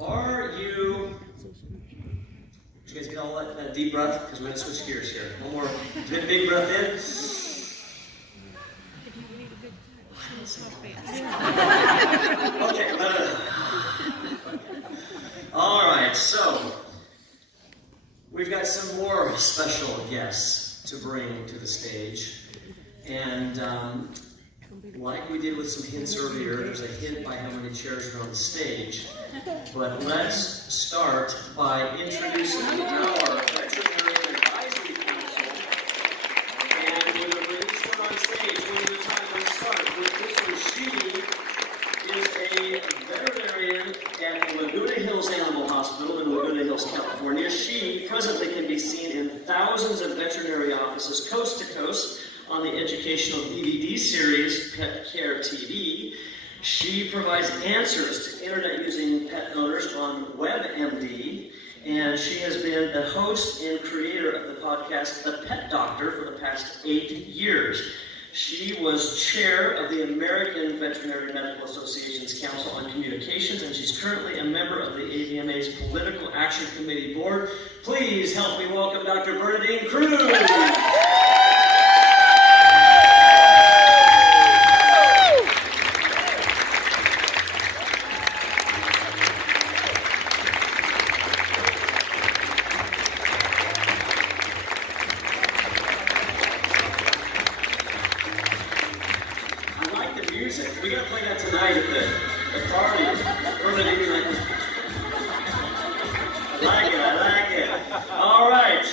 Are you guys get all that deep breath? Because we're going to switch gears here. One more big breath in. Okay. All right, so we've got some more special guests to bring to the stage. And like we did with some hints earlier, there's a hint by how many chairs are on the stage. But let's start by introducing our Veterinary Advisory Council. And we're going to bring each one on stage one at a time. Let's start with this one. She is a veterinarian at Laguna Hills Animal Hospital in Laguna Hills, California. She presently can be seen in thousands of veterinary offices coast to coast on the educational DVD series Pet Care TV. She provides answers to internet-using pet owners on WebMD, and she has been the host and creator of the podcast The Pet Doctor for the past 8 years. She was chair of the American Veterinary Medical Association's Council on Communications, and she's currently a member of the AVMA's Political Action Committee Board. Please help me welcome Dr. Bernadine Cruz. We gotta play that tonight at the party. I like it. All right.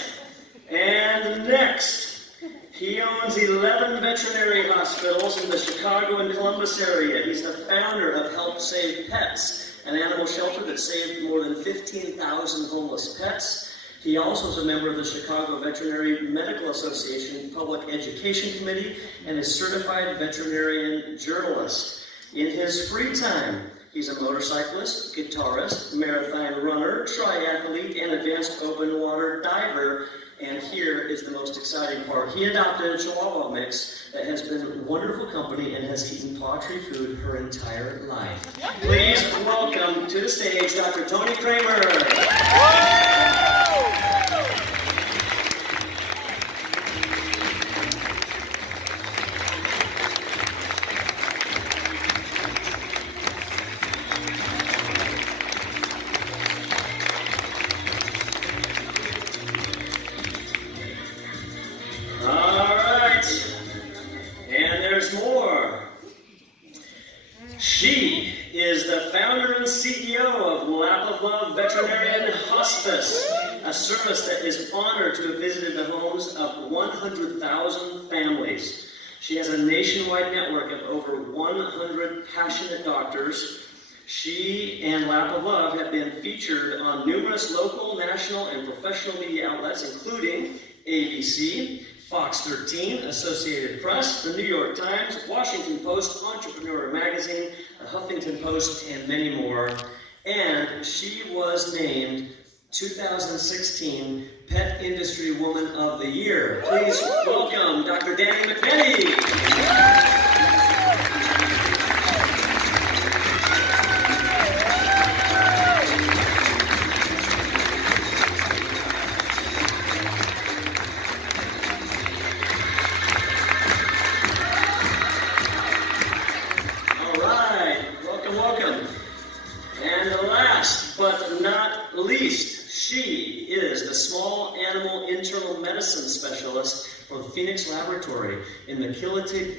And next, he owns 11 veterinary hospitals in the Chicago and Columbus area. He's the founder of Help Save Pets, an animal shelter that saved more than 15,000 homeless pets. He also is a member of the Chicago Veterinary Medical Association Public Education Committee and is certified veterinarian journalist. In his free time, he's a motorcyclist, guitarist, marathon runner, triathlete, and advanced open water diver. And here is the most exciting part. He adopted a Chihuahua mix that has been wonderful company and has eaten poultry food her entire life. Please welcome to the stage Dr. Tony Kramer. She is the founder and CEO of Lap of Love Veterinarian Hospice, a service that is honored to have visited the homes of 100,000 families. She has a nationwide network of over 100 passionate doctors. She and Lap of Love have been featured on numerous local, national, and professional media outlets, including ABC, Fox 13, Associated Press, the New York Times, Washington Post, Entrepreneur Magazine, the Huffington Post, and many more. And she was named 2016 Pet Industry Woman of the Year. Please welcome Dr. Danny McKinney. But not least, she is the small animal internal medicine specialist for the Phoenix Laboratory in Mukilteo,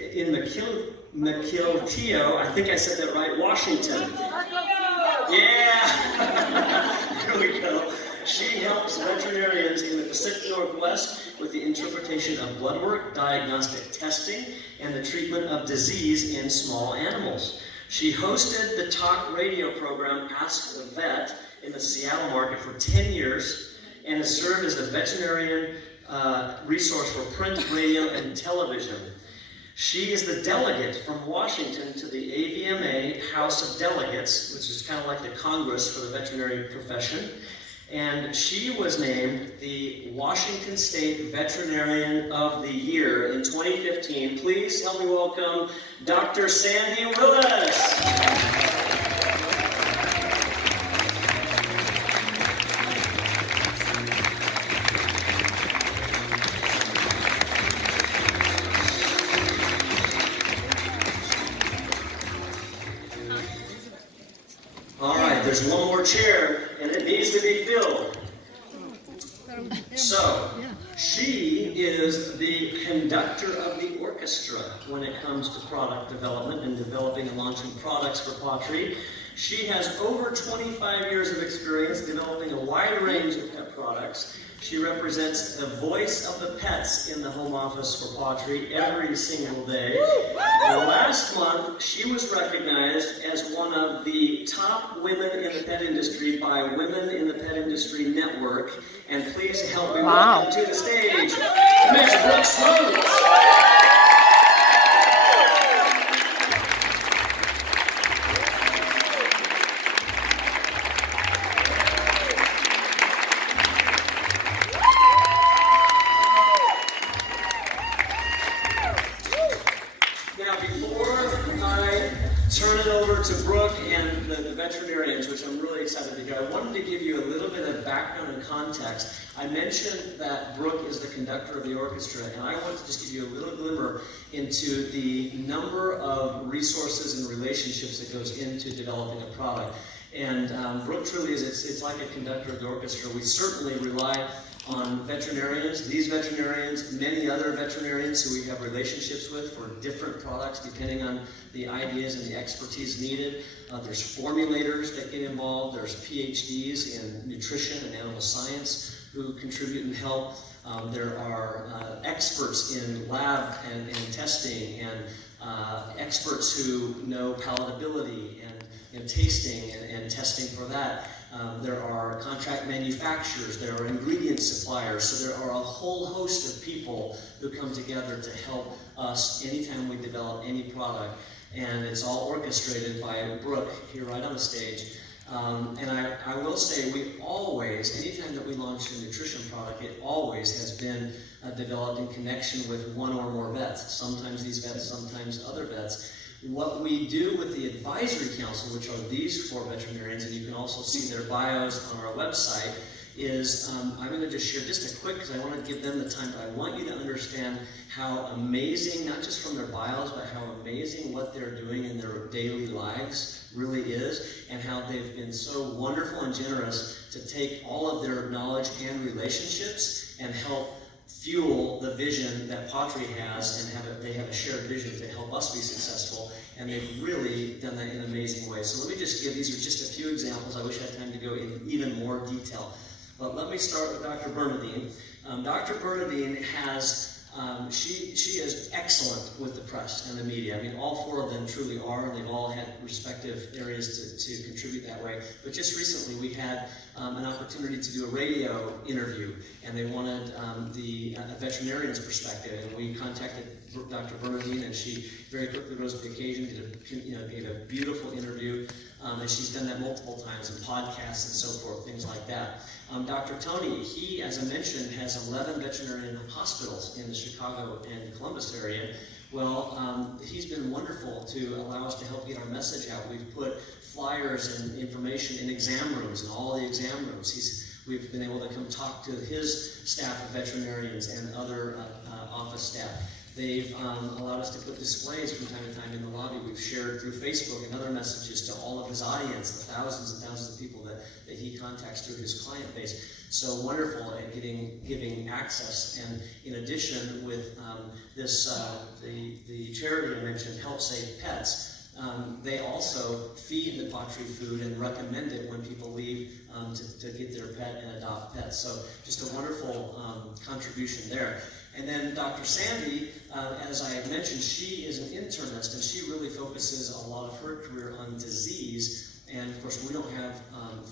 I think I said that right, Washington. Yeah! Here we go. She helps veterinarians in the Pacific Northwest with the interpretation of blood work, diagnostic testing, and the treatment of disease in small animals. She hosted the talk radio program Ask the Vet in the Seattle market for 10 years and has served as a veterinarian resource for print, radio, and television. She is the delegate from Washington to the AVMA House of Delegates, which is kind of like the Congress for the veterinary profession. And she was named the Washington State Veterinarian of the Year in 2015. Please help me welcome Dr. Sandy Willis. right, there's one more chair, and it needs to be filled. So, she is the conductor of the orchestra when it comes to product development and developing and launching products for Pawtree. She has over 25 years of experience developing a wide range of pet products. She represents the voice of the pets in the home office for Pawtree every single day. Last month, she was recognized as one of the top women in the pet industry by Women in the Pet Industry Network. And please help me welcome to the stage, Ms. Brooks Rhodes. Turn it over to Brooke and the veterinarians, which I'm really excited to hear. I wanted to give you a little bit of background and context. I mentioned that Brooke is the conductor of the orchestra, and I want to just give you a little glimmer into the number of resources and relationships that goes into developing a product. And Brooke truly is, it's like a conductor of the orchestra. We certainly rely on veterinarians, these veterinarians, many other veterinarians who we have relationships with for different products depending on the ideas and the expertise needed. There's formulators that get involved. There's PhDs in nutrition and animal science who contribute and help. There are experts in lab and testing and experts who know palatability and tasting and testing for that. There are contract manufacturers, there are ingredient suppliers, so there are a whole host of people who come together to help us anytime we develop any product. And it's all orchestrated by Brooke here right on the stage. And I will say we always, anytime that we launch a nutrition product, it always has been developed in connection with one or more vets. Sometimes these vets, sometimes other vets. What we do with the advisory council, which are these 4 veterinarians, and you can also see their bios on our website, is I'm going to just share just a quick, because I want to give them the time, but I want you to understand how amazing, not just from their bios, but how amazing what they're doing in their daily lives really is, and how they've been so wonderful and generous to take all of their knowledge and relationships and help fuel the vision that Pawtree has, and they have a shared vision to help us be successful, and they've really done that in an amazing way. So let me just give, these are just a few examples. I wish I had time to go in even more detail. But let me start with Dr. Bernadine. Dr. Bernadine has, she is excellent with the press and the media. I mean, all 4 of them truly are, and they've all had respective areas to contribute that way. But just recently we had an opportunity to do a radio interview, and they wanted the veterinarian's perspective, and we contacted Dr. Bernadine, and she very quickly rose to the occasion, gave a beautiful interview, and she's done that multiple times in podcasts and so forth, things like that. Dr. Tony, he, as I mentioned, has 11 veterinarian hospitals in the Chicago and Columbus area. Well, he's been wonderful to allow us to help get our message out. We've put flyers and information in exam rooms, in all the exam rooms. We've been able to come talk to his staff of veterinarians and other office staff. They've allowed us to put displays from time to time in the lobby. We've shared through Facebook and other messages to all of his audience, the thousands and thousands of people that he contacts through his client base. So wonderful at giving access. And in addition, with the charity I mentioned, Help Save Pets, they also feed the Pawtree food and recommend it when people leave to get their pet and adopt pets. So just a wonderful contribution there. And then Dr. Sandy, as I had mentioned, she is an internist, and she really focuses a lot of her career on disease. And of course, we don't have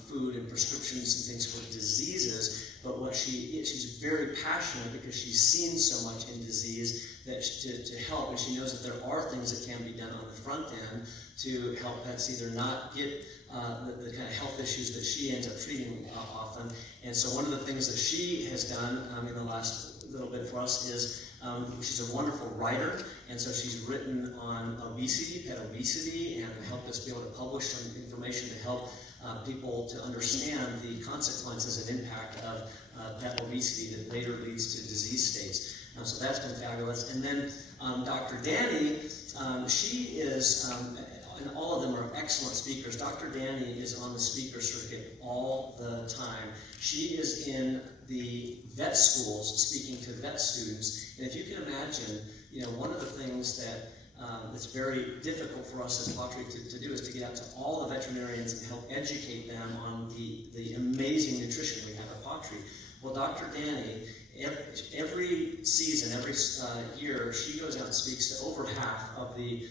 food and prescriptions and things for diseases, but what she's very passionate because she's seen so much in disease that to help, and she knows that there are things that can be done on the front end to help pets either not get the kind of health issues that she ends up treating often. And so one of the things that she has done in the last little bit for us is she's a wonderful writer, and so she's written on obesity, pet obesity, and helped us be able to publish some information to help people to understand the consequences and impact of pet obesity that later leads to disease states. So that's been fabulous. And then Dr. Danny, she is and all of them are excellent speakers. Dr. Danny is on the speaker circuit all the time. She is in the vet schools speaking to vet students, and if you can imagine, one of the things that that's very difficult for us as Pautry to do is to get out to all the veterinarians and help educate them on the amazing nutrition we have at Pautry. Well, Dr. Danny, every season, every year, she goes out and speaks to over half of the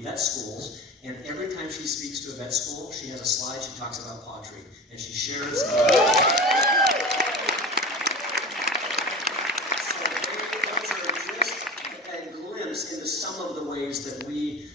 vet schools, and every time she speaks to a vet school, she has a slide, she talks about Pautry, and she shares into some of the ways that we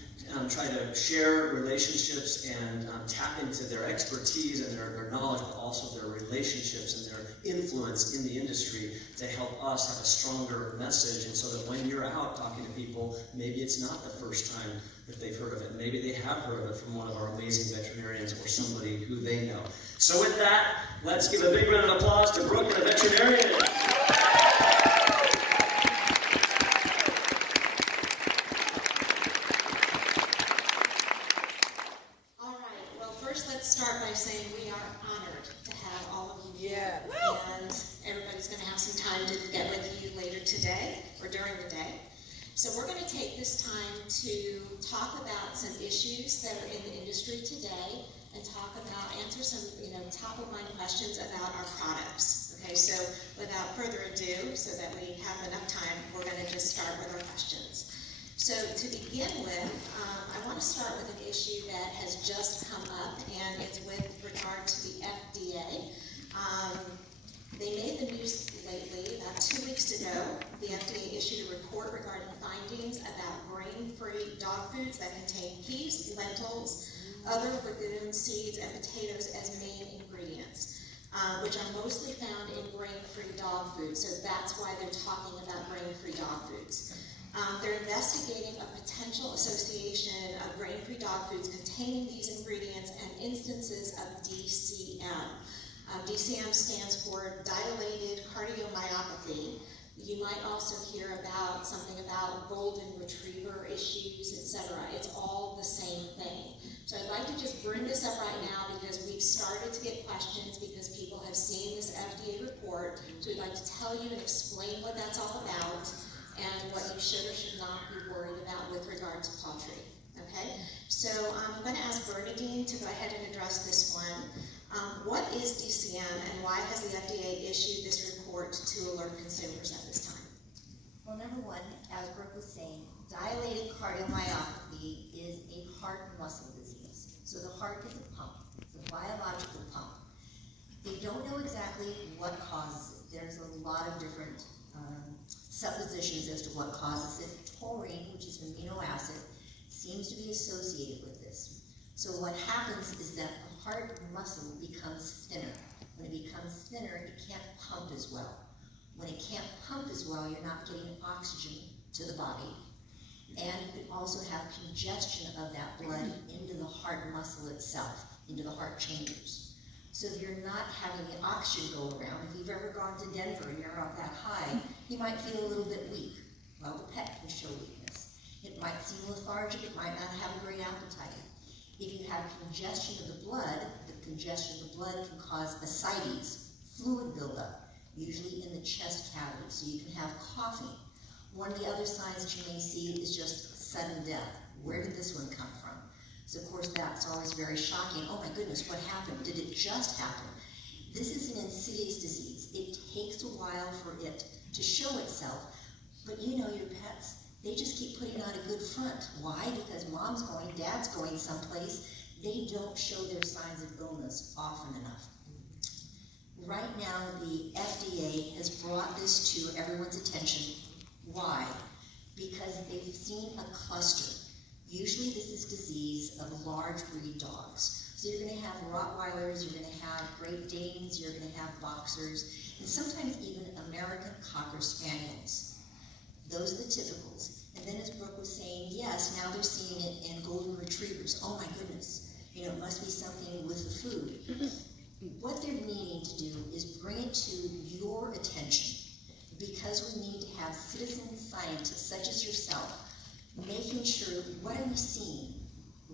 try to share relationships and tap into their expertise and their knowledge, but also their relationships and their influence in the industry to help us have a stronger message, and so that when you're out talking to people, maybe it's not the first time that they've heard of it. Maybe they have heard of it from one of our amazing veterinarians or somebody who they know. So with that, let's give a big round of applause to Brooke, the veterinarian. So we're going to take this time to talk about some issues that are in the industry today and answer some top of mind questions about our products. Okay, so without further ado, so that we have enough time, we're going to just start with our questions. So to begin with, I want to start with an issue that has just come up, and it's with regard to the FDA. They made the news lately. About 2 weeks ago, the FDA issued a report regarding findings about grain-free dog foods that contain peas, lentils, other legumes, seeds, and potatoes as main ingredients, which are mostly found in grain-free dog food. So that's why they're talking about grain-free dog foods. They're investigating a potential association of grain-free dog foods containing these ingredients and instances of DCM. DCM stands for dilated cardiomyopathy. You might also hear about something about golden retriever issues, etc. It's all the same thing. So I'd like to just bring this up right now because we've started to get questions because people have seen this FDA report. So we'd like to tell you and explain what that's all about and what you should or should not be worried about with regard to Pautry. Okay? So I'm going to ask Bernadine to go ahead and address this one. What is DCM and why has the FDA issued this report to alert consumers at this time? Well, number one, as Brooke was saying, dilated cardiomyopathy is a heart muscle disease. So the heart is a pump. It's a biological pump. They don't know exactly what causes it. There's a lot of different suppositions as to what causes it. Taurine, which is an amino acid, seems to be associated with this. So what happens is that the heart muscle becomes thinner. When it becomes thinner, it can't pump as well. When it can't pump as well, you're not getting oxygen to the body. And you can also have congestion of that blood into the heart muscle itself, into the heart chambers. So if you're not having the oxygen go around, if you've ever gone to Denver and you're up that high, you might feel a little bit weak. Well, the pet can show weakness. It might seem lethargic, it might not have a great appetite. If you have congestion of the blood, the congestion of the blood can cause ascites, fluid buildup, usually in the chest cavity, so you can have coughing. One of the other signs that you may see is just sudden death. Where did this one come from? So of course that's always very shocking. Oh my goodness, what happened? Did it just happen? This is an insidious disease. It takes a while for it to show itself, but you know your pets, they just keep putting on a good front. Why? Because mom's going, dad's going someplace. They don't show their signs of illness often enough. Right now, the FDA has brought this to everyone's attention. Why? Because they've seen a cluster. Usually this is disease of large breed dogs. So you're going to have Rottweilers, you're going to have Great Danes, you're going to have Boxers, and sometimes even American Cocker Spaniels. Those are the typicals. And then as Brooke was saying, yes, now they're seeing it in Golden Retrievers. Oh my goodness, it must be something with the food. What they're needing to do is bring it to your attention, because we need to have citizen scientists such as yourself making sure, what are we seeing?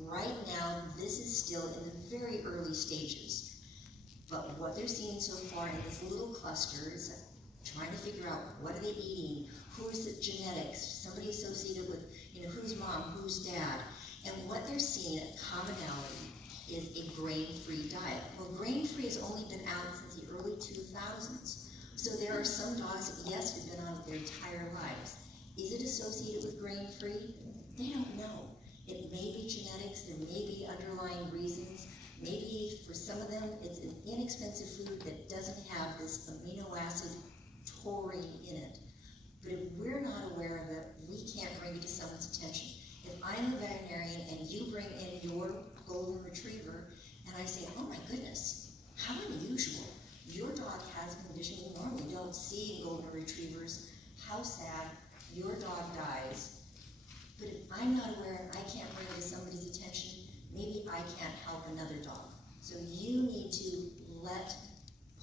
Right now, this is still in the very early stages. But what they're seeing so far in this little cluster is trying to figure out what are they eating, who's the genetics, somebody associated with, who's mom, who's dad. And what they're seeing, a commonality, is a grain-free diet. Well, grain-free has only been out since the early 2000s. So there are some dogs that, yes, have been on it their entire lives. Is it associated with grain-free? They don't know. It may be genetics, there may be underlying reasons. Maybe for some of them, it's an inexpensive food that doesn't have this amino acid taurine in it. But if we're not aware of it, we can't bring it to someone's attention. If I'm a veterinarian and you bring in your golden retriever, and I say, oh my goodness, how unusual. Your dog has a condition you normally don't see in golden retrievers. How sad, your dog dies. But if I'm not aware and I can't bring it to somebody's attention, maybe I can't help another dog. So you need to let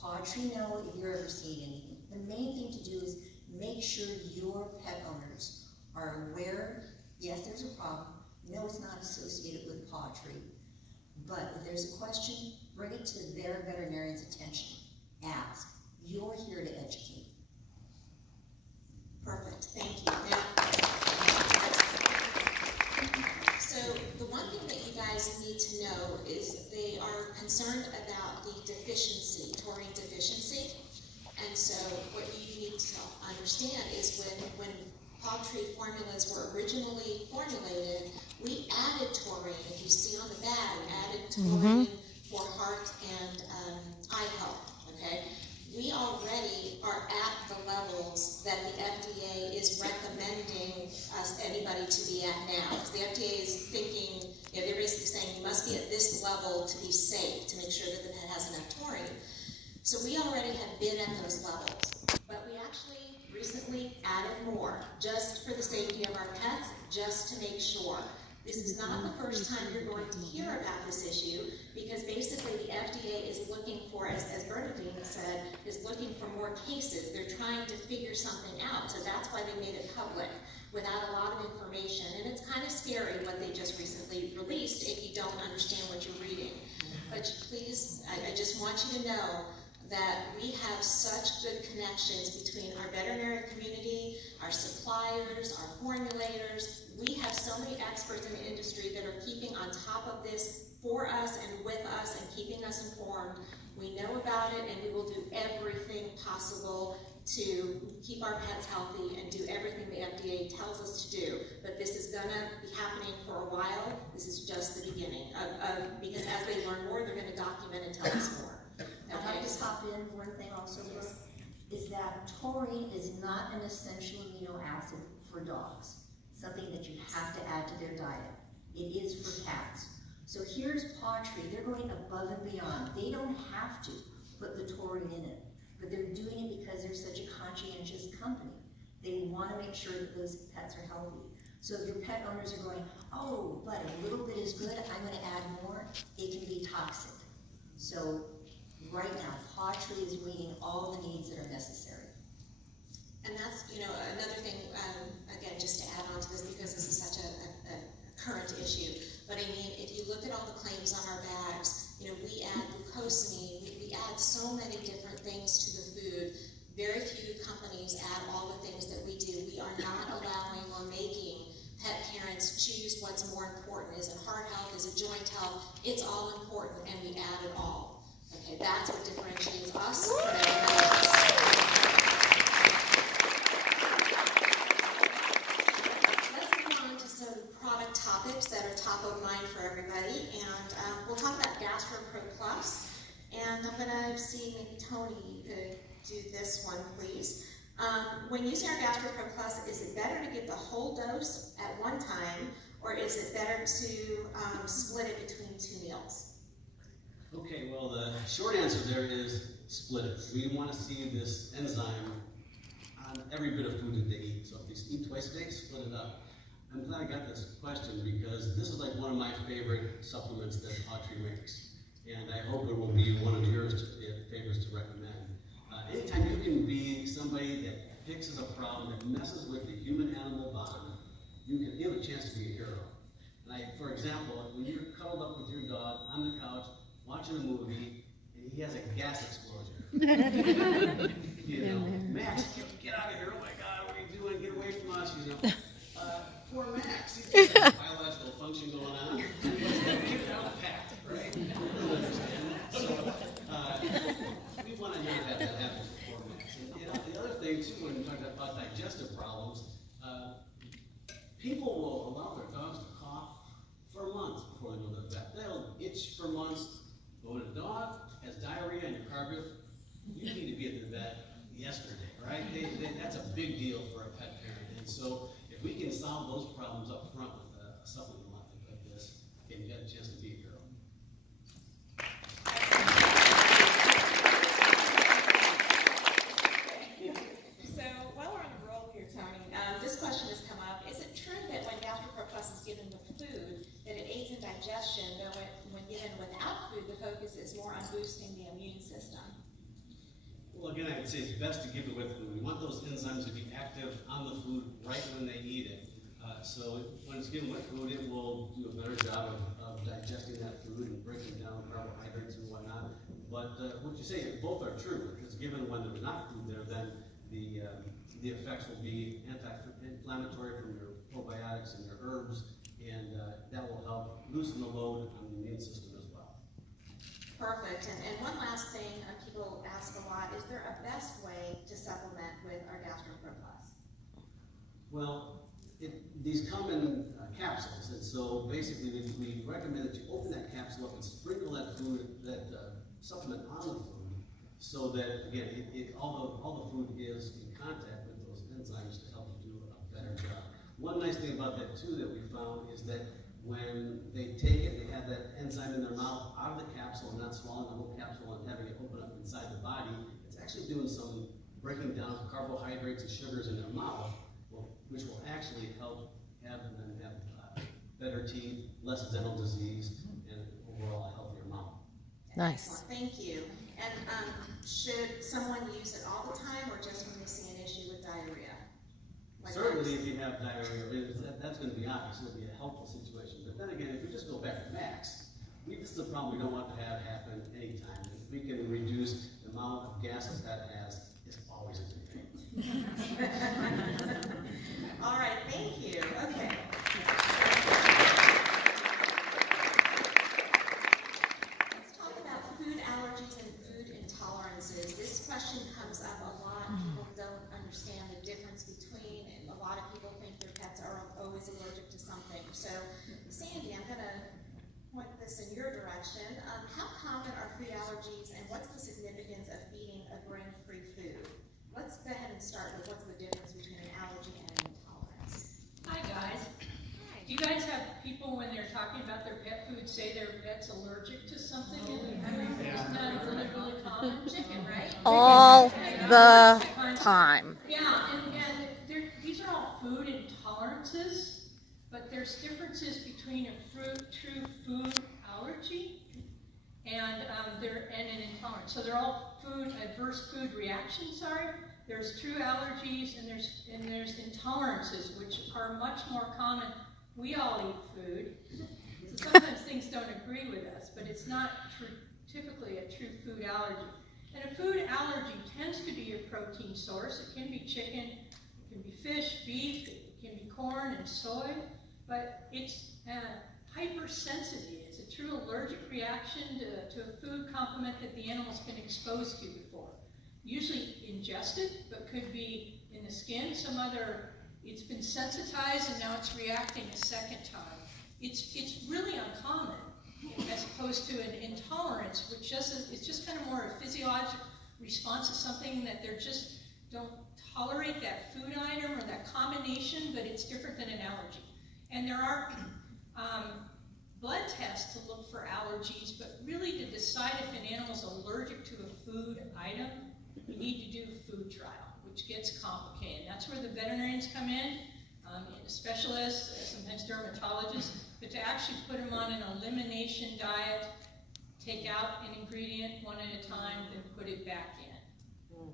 pawTree know if you're ever seeing anything. The main thing to do is make sure your pet owners are aware, yes, there's a problem. No, it's not associated with pawTree. But if there's a question, bring it to their veterinarian's attention. Ask. You're here to educate. Perfect, thank you. Now, so the one thing that you guys need to know is they are concerned about the deficiency, taurine deficiency. And so what you need to understand is when pawTree formulas were originally formulated, we added taurine. If you see on the bag, we added taurine for heart and eye health, okay? We already are at the levels that the FDA is recommending anybody to be at now. Because the FDA is thinking, they're basically saying you must be at this level to be safe, to make sure that the pet has enough taurine. So we already have been at those levels, but we actually recently added more, just for the safety of our pets, just to make sure. This is not the first time you're going to hear about this issue, because basically the FDA is looking for, as Bernadine said, is looking for more cases. They're trying to figure something out, so that's why they made it public without a lot of information. And it's kind of scary what they just recently released if you don't understand what you're reading. But please, I just want you to know that we have such good connections between our veterinary community, our suppliers, our formulators. We have so many experts in the industry that are keeping on top of this for us and with us and keeping us informed. We know about it, and we will do everything possible to keep our pets healthy and do everything the FDA tells us to do. But this is gonna be happening for a while. This is just the beginning because as they learn more, they're gonna document and tell us more. I'd like to pop in one thing also, Brooke, is that taurine is not an essential amino acid for dogs, something that you have to add to their diet. It is for cats. So here's pawTree, they're going above and beyond. They don't have to put the taurine in it, but they're doing it because they're such a conscientious company. They want to make sure that those pets are healthy. So if your pet owners are going, oh, but a little bit is good, I'm going to add more, it can be toxic. So right now, pawTree is meeting all the needs that are necessary. And that's, another thing, again, just to add on to this, because this is such a current issue. But I mean, if you look at all the claims on our bags, we add glucosamine, we add so many different things to the food. Very few companies add all the things that we do. We are not allowing or making pet parents choose what's more important. Is it heart health? Is it joint health? It's all important, and we add it all. Okay, that's what differentiates us from everybody else. Let's move on to some product topics that are top of mind for everybody, and we'll talk about GastroPro Plus. And I'm going to see maybe Tony, you could do this one, please. When using our GastroPro Plus, is it better to give the whole dose at one time, or is it better to split it between 2 meals? Okay, well, the short answer there is split it. We want to see this enzyme on every bit of food that they eat. So if they eat twice a day, split it up. I'm glad I got this question because this is like one of my favorite supplements that pawTree makes. And I hope it will be one of yours favorites to recommend. Anytime you can be somebody that fixes a problem that messes with the human-animal bond, you have a chance to be a hero. For example, when you're cuddled up with your dog on the couch, watching a movie, and he has a gas explosion. You know, Max, get out of here, oh my God, what are you doing? Get away from us, you know. Poor Max, he's got a biological function going on. Get out of the pack, right? We don't understand that. So, we want to not have that happen to poor Max. And, you know, the other thing, too, when we talk about digestive problems, people will allow their dogs to cough for months before they go to the vet. They'll itch for months. But when a dog has diarrhea in your carpet, you need to be at the vet yesterday, right? That's a big deal for a pet parent. And so if we can solve those problems up front with a supplement like this, then you got a chance to be a hero. So while we're on the roll here, Tony, this question has come up. Is it true that when GastroPro Plus is given with food, that it aids in digestion, though when given without food, the focus is more on boosting the immune system? Well, again, I would say it's best to give it with food. We want those enzymes to be active on the food right when they eat it. So when it's given with food, it will do a better job of digesting that food and breaking down carbohydrates and whatnot. But what you say, both are true. If it's given when there's not food there, then the effects will be anti-inflammatory from your probiotics and your herbs, and that will help loosen the load on the immune system as well. Perfect. And one last thing people ask a lot, is there a best way to supplement with our GastroPro Plus? Well, these come in capsules, and so basically we recommend that you open that capsule up and sprinkle that food, that supplement on the food, so that, again, all the food is in contact with those enzymes to help you do a better job. One nice thing about that, too, that we found is that when they take it, they have that enzyme in their mouth out of the capsule and not swallowing the whole capsule and having it open up inside the body. It's actually doing some breaking down carbohydrates and sugars in their mouth, which will actually help have them have better teeth, less dental disease, and overall a healthier mouth. Nice. Thank you. And should someone use it all the time, or just when they see an issue with diarrhea? Certainly, if you have diarrhea, that's going to be obvious. It'll be a helpful situation. But then again, if we just go back to Max, this is a problem we don't want to have happen anytime. If we can reduce the amount of gas that that has, it's always a good thing. All right, thank you. Okay. Let's talk about food allergies and food intolerances. This question comes up a lot. People don't understand the difference between, and a lot of people think their pets are always allergic to something. So, Sandy, I'm going to point this in your direction. How common are food allergies, and what's the significance of feeding a grain-free food? Let's go ahead and start with what's the difference between an allergy and an intolerance. Hi guys. Hi. Do you guys have people when they're talking about their pet food say their pet's allergic to something? Isn't that really, really common? Chicken, right? All the time. Yeah, and these are all food intolerances, but there's differences between a true food allergy and an intolerance. So they're all adverse food reactions. There's true allergies and there's intolerances, which are much more common. We all eat food, so sometimes things don't agree with us, but it's not typically a true food allergy. And a food allergy tends to be a protein source. It can be chicken, it can be fish, beef, it can be corn and soy, but it's hypersensitive. It's a true allergic reaction to a food complement that the animal's been exposed to before. Usually ingested, but could be in the skin, it's been sensitized and now it's reacting a second time. It's really uncommon as opposed to an intolerance, which it's just kind of more a physiologic response to something that they just don't tolerate that food item or that combination, but it's different than an allergy. And there are blood tests to look for allergies, but really to decide if an animal's allergic to a food item, you need to do a food trial, which gets complicated. That's where the veterinarians come in, specialists, sometimes dermatologists, but to actually put them on an elimination diet, take out an ingredient one at a time, then put it back in.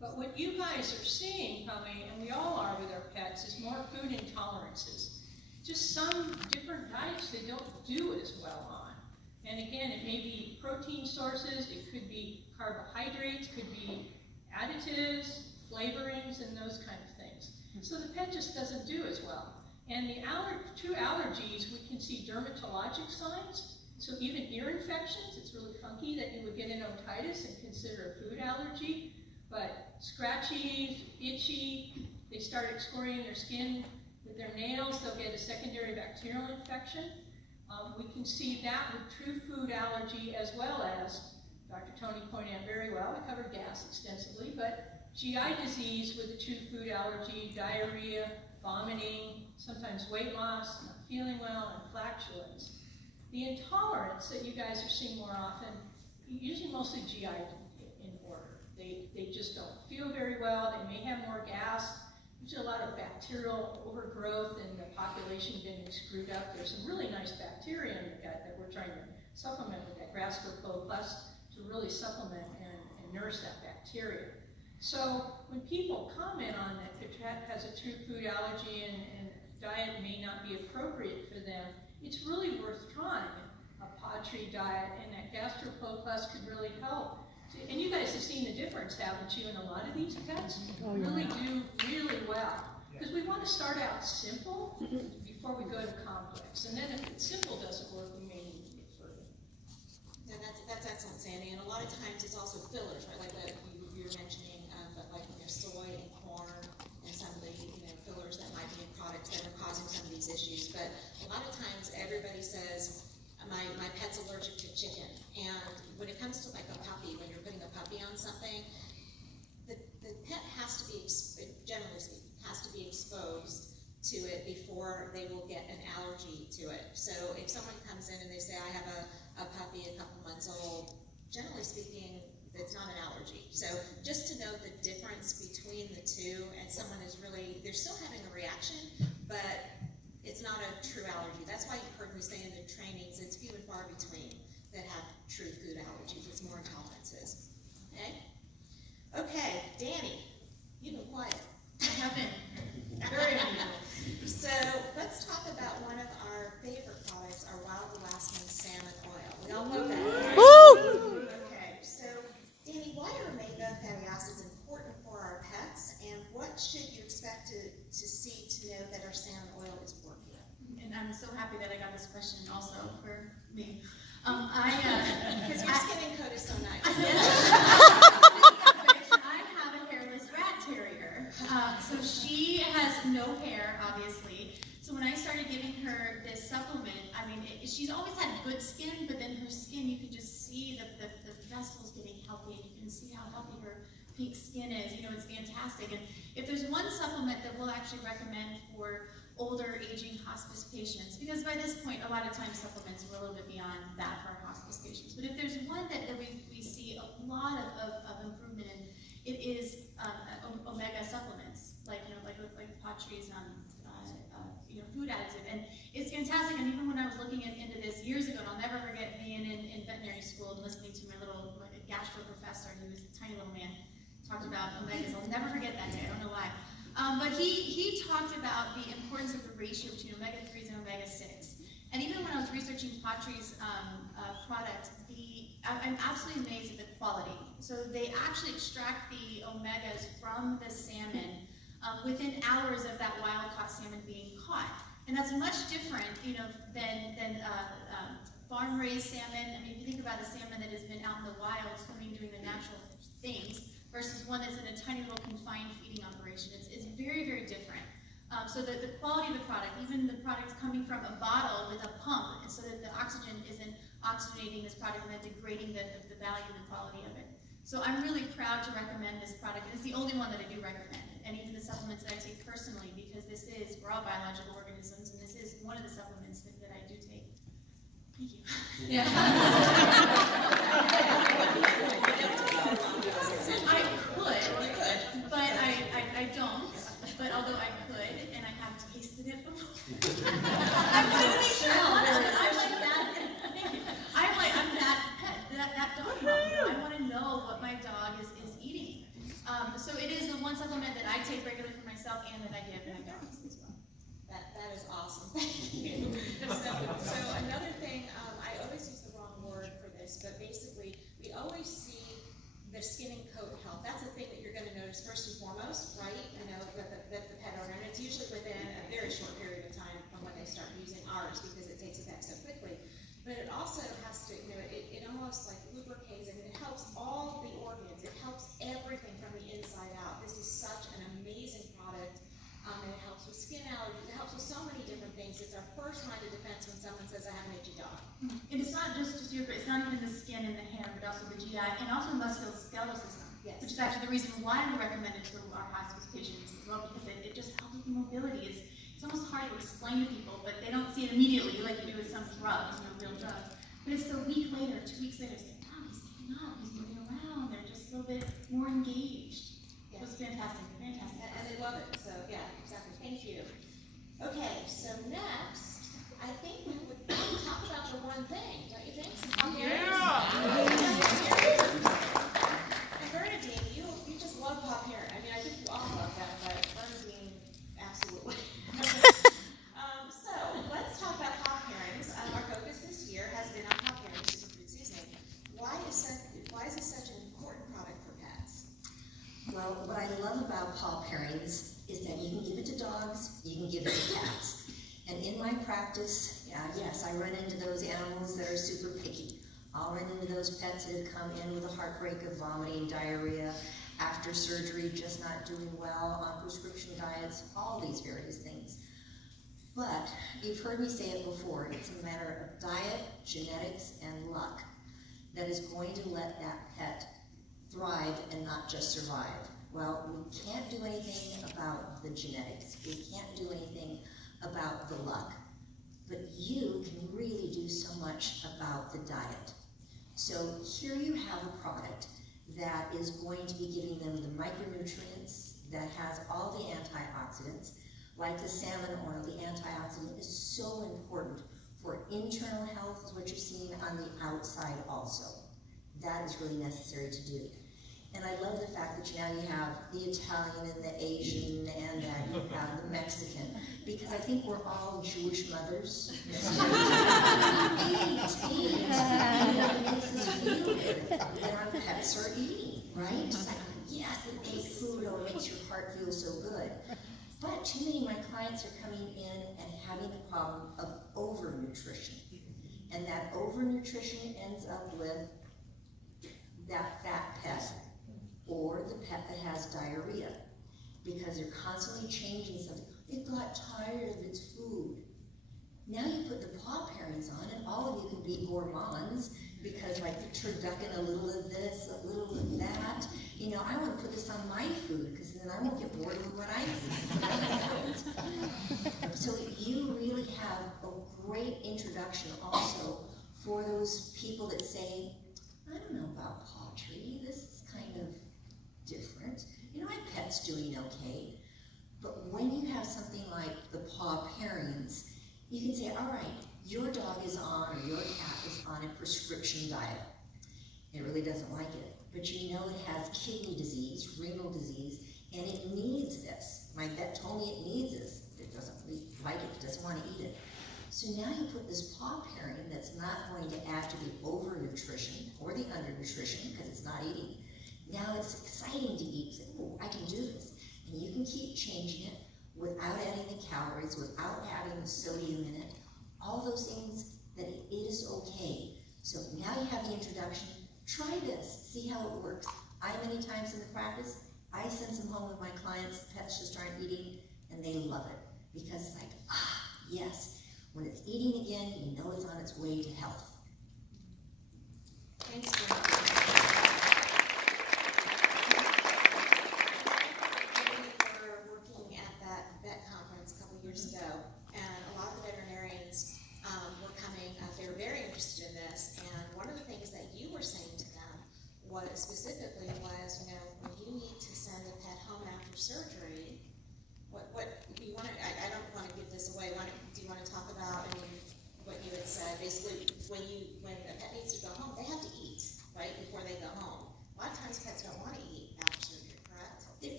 But what you guys are seeing, probably, and we all are with our pets, is more food intolerances. just some different diets they don't do as well on. And again, it may be protein sources, it could be carbohydrates, could be additives, flavorings, and those kind of things. So the pet just doesn't do as well. And the true allergies, we can see dermatologic signs. So even ear infections, it's really funky that you would get an otitis and consider a food allergy. But scratchy, itchy, they start excoriating their skin with their nails, they'll get a secondary bacterial infection. We can see that with true food allergy, as well as, Dr. Tony pointed out very well, we covered gas extensively, but GI disease with a true food allergy, diarrhea, vomiting, sometimes weight loss, not feeling well, and flatulence. The intolerance that you guys are seeing more often, usually mostly GI in order. They just don't feel very well, they may have more gas, usually a lot of bacterial overgrowth and the population getting screwed up. There's some really nice bacteria in the gut that we're trying to supplement with that Grassford Plus to really supplement and nurse that bacteria. So when people comment on that their pet has a true food allergy and diet may not be appropriate for them, it's really worth trying a pod tree diet, and that GastroPro Plus could really help. And you guys have seen the difference, haven't you, in a lot of these pets? Really do really well. Because we want to start out simple before we go to complex. And then if simple doesn't work, we may need to get further. Yeah, that's excellent, Sandy. And a lot of times it's also fillers, right? Like what you were mentioning, but like soy and corn and some of the fillers that might be in products that are causing some of these issues. But a lot of times everybody says, my pet's allergic to chicken. And when it comes to like a puppy, when you're putting a puppy on something, the pet has to be, generally speaking, has to be exposed to it before they will get an allergy to it. So if someone comes in and they say, I have a puppy a couple months old, generally speaking, it's not an allergy. So just to know the difference between the two, and someone is really, they're still having a reaction, but it's not a true allergy. That's why you've heard me say in the trainings, it's few and far between that have true food allergies. It's more intolerances. Okay? Okay, Danny, you've been quiet. I have been. Very unusual. So let's talk about one of our favorite products, our Wild Alaskan salmon oil. We all know that. Right? Woo! Okay, so Danny, why are omega fatty acids important for our pets, and what should you expect to see to know that our salmon oil is working? And I'm so happy that I got this question also for me. Because your skin and coat is so nice. I have a hairless rat terrier. So she has no hair, obviously. So when I started giving her this supplement, I mean, she's always had good skin, but then her skin, you can just see the vessels getting healthy, and you can see how healthy her pink skin is. It's fantastic. And if there's one supplement that we'll actually recommend for older aging hospice patients, because by this point a lot of times supplements are a little bit beyond that for our hospice patients, but if there's one that we see a lot of improvement in, it is omega supplements, like Patry's food additive, and it's fantastic. And even when I was looking into this years ago, and I'll never forget being in veterinary school and listening to my little gastro professor, who was a tiny little man, talked about omegas. I'll never forget that day. I don't know why. But he talked about the importance of the ratio between omega-3s and omega-6. And even when I was researching Patry's product, I'm absolutely amazed at the quality. So they actually extract the omegas from the salmon within hours of that wild-caught salmon being caught. And that's much different, than farm-raised salmon. I mean, if you think about a salmon that has been out in the wild swimming, doing the natural things, versus one that's in a tiny little confined feeding operation. It's very, very different. So the quality of the product, even the product's coming from a bottle with a pump, and so that the oxygen isn't oxygenating this product and then degrading the value and the quality of it. So I'm really proud to recommend this product. It's the only one that I do recommend, and even the supplements that I take personally, because we're all biological organisms, and this is one of the supplements that I do take. Thank you. Yeah. I could, but I don't. But although I could, and I have tasted it before. I'm like that. Thank you. I'm that dog mom. I want to know what my dog is eating. So it is the one supplement that I take regularly for myself and that I give my dogs as well. That is awesome, thank you. So another thing, I always use the wrong word for this, but basically, we always see the skin and coat health. That's a thing that you're gonna notice first and foremost, right? You know, with the pet owner, and it's usually within a very short period of time from when they start using ours, because it takes effect so quickly. But it also has to, you know, it almost like lubricates, and it helps all the organs. It helps everything from the inside out. This is such an amazing product. And it helps with skin allergies. It helps with so many different things. It's our first line of defense when someone says, I have an itchy dog. And it's not just your, it's not even the skin and the hair, but also the GI and also musculoskeletal system. Yes. Which is actually the reason why we recommend it to our hospice patients as well, because it just helps with the mobility. It's almost hard to explain to people, but they don't see it immediately like you do with some drugs, real drugs. But it's the week later, 2 weeks later, it's like, wow, he's getting up, he's moving around, they're just a little bit more engaged. It was fantastic, fantastic. And they love it. So, yeah, exactly. Thank you. Okay, so next, I think we would talk about the one thing, don't you think? And Bernadine, you just love pop hair. I mean, I think you all love that, but Bernadine, absolutely. So let's talk about pop pairings. Our focus this year has been on pop pairings, superfood seasoning. Why is this such an important product for pets? Well, what I love about paw pairings is that you can give it to dogs, you can give it to cats. And in my practice, yes, I run into those animals that are super picky. I'll run into those pets that have come in with a heartbreak of vomiting, diarrhea, after surgery, just not doing well, on prescription diets, all these various things. But you've heard me say it before, it's a matter of diet, genetics, and luck that is going to let that pet thrive and not just survive. Well, we can't do anything about the genetics. We can't do anything about the luck. But you can really do so much about the diet. So here you have a product that is going to be giving them the micronutrients, that has all the antioxidants. Like the salmon oil, the antioxidant is so important for internal health, is what you're seeing on the outside also. That is really necessary to do. And I love the fact that now you have the Italian and the Asian and that you have the Mexican, because I think we're all Jewish mothers. It makes us feel good that our pets are eating, right? It's like, yes, it makes food, or it makes your heart feel so good. But too many of my clients are coming in and having the problem of overnutrition. And that overnutrition ends up with that fat pet, or the pet that has diarrhea, because they're constantly changing something. It got tired of its food. Now you put the paw pairings on, and all of you can be gourmands, because like the turducken, a little of this, a little of that. You know, I want to put this on my food, because then I won't get bored with what I eat. So you really have a great introduction also for those people that say, I don't know about pottery, this is kind of different. You know, my pet's doing okay. But when you have something like the paw pairings, you can say, all right, your dog is on, or your cat is on a prescription diet. It really doesn't like it. But you know it has kidney disease, renal disease, and it needs this. My vet told me it needs this. It doesn't like it, it doesn't want to eat it. So now you put this paw pairing that's not going to add to the overnutrition or the undernutrition, because it's not eating. Now it's exciting to eat. Say, oh, I can do this. And you can keep changing it without adding the calories, without adding the sodium in it. All those things that it is okay. So now you have the introduction. Try this, see how it works. Many times in the practice, I send some home with my clients, pets just aren't eating, and they love it. Because it's like, yes, when it's eating again, you know it's on its way to health. Thanks, Bernadine. We were working at that vet conference a couple years ago, and a lot of the veterinarians were coming. They were very interested in this, and one of the things that you were saying to them was specifically was, you know, when you need to send a pet home after surgery, what you want to? I don't want to give this away. Do you want to talk about? I mean, what you had said, basically, when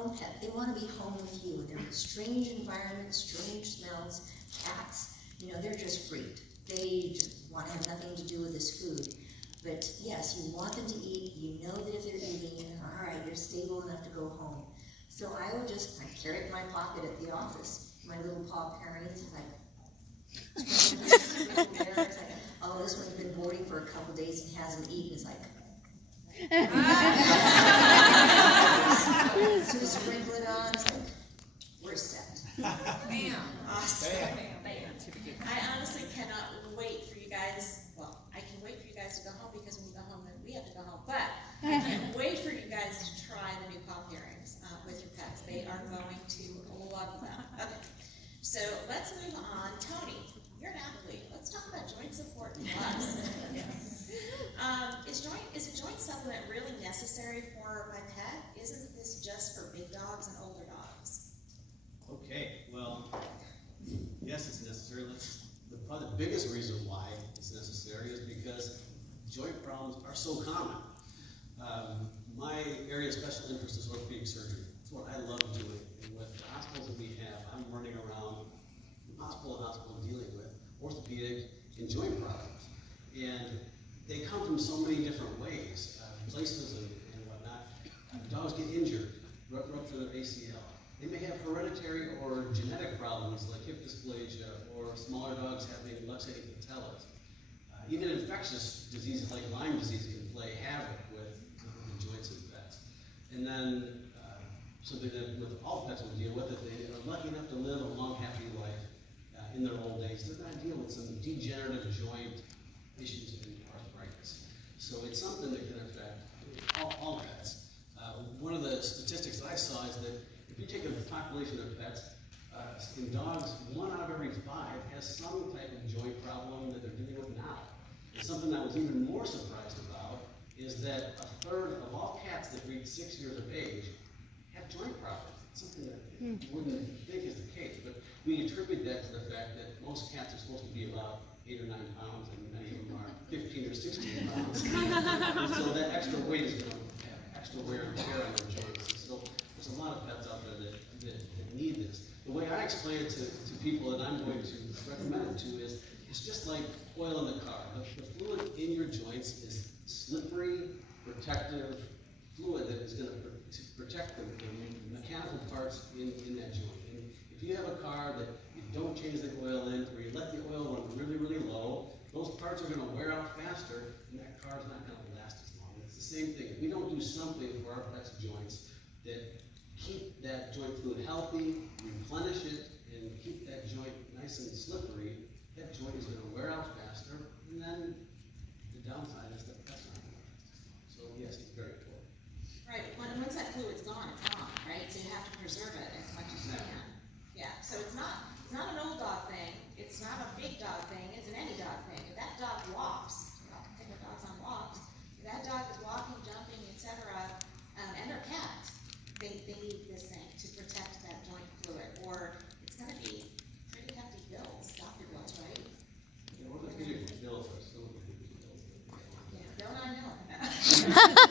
own pet. They want to be home with you. They're in strange environments, strange smells. Cats, you know, they're just freaked. They just want to have nothing to do with this food. But yes, you want them to eat. You know that if they're eating, all right, you're stable enough to go home. So I carry it in my pocket at the office. My little paw parents, it's like, oh, this one's been boarding for a couple days and hasn't eaten. It's like, so sprinkle it on. It's like, we're set. Bam. Awesome. I honestly cannot wait for you guys. Well, I can wait for you guys to go home because when you go home, then we have to go home. But I can't wait for you guys to try the new paw pairings with your pets. They are going to love them. Okay. So let's move on. Tony, you're an athlete. Let's talk about joint support plus. Is a joint supplement really necessary for my pet? Isn't this just for big dogs and older dogs? Okay, well, yes, it's necessary. Probably the biggest reason why it's necessary is because joint problems are so common. My area of special interest is orthopedic surgery. It's what I love doing. And with the hospitals that we have, I'm running around from hospital to hospital dealing with orthopedic and joint problems. And they come from so many different ways, places and whatnot. Dogs get injured, rupture their ACL. They may have hereditary or genetic problems like hip dysplasia or smaller dogs having luxating patellas. Even infectious diseases like Lyme disease can play havoc with the joints and pets. And then, something that with all pets will deal with, if they are lucky enough to live a long, happy life in their old age, they're going to deal with some degenerative joint issues and arthritis. So it's something that can affect all pets. One of the statistics that I saw is that if you take a population of pets, in dogs, 1 out of every 5 has some type of joint problem that they're dealing with now. And something I was even more surprised about is that 1/3 of all cats that reach 6 years of age have joint problems. It's something that you wouldn't think is the case, but we attribute that to the fact that most cats are supposed to be about 8 or 9 pounds, and many of them are 15 or 16 pounds. And so that extra weight is going to have extra wear and tear on their joints. And so there's a lot of pets out there that need this. The way I explain it to people that I'm going to recommend it to is, it's just like oil in the car. The fluid in your joints is slippery, protective fluid that is going to protect the mechanical parts in that joint. And if you have a car that you don't change the oil in, or you let the oil run really, really low, those parts are going to wear out faster, and that car is not going to last as long. It's the same thing. If we don't do something for our pets' joints that keep that joint fluid healthy, replenish it, and keep that joint nice and slippery, that joint is going to wear out faster, and then the downside is that that's not going to last as long. So yes, it's very important. Right, once that fluid's gone, it's gone, right? So you have to preserve it as much as you can. Yeah, so it's not an old dog thing, it's not a big dog thing, it's an any dog thing. If that dog walks, you know, take our dogs on walks, if that dog is walking, jumping, etc., and their cats, they need this thing to protect that joint fluid, or it's going to be pretty hefty bills, doctor bills, right? Yeah, orthopedic bills are still bills. Yeah, don't I know?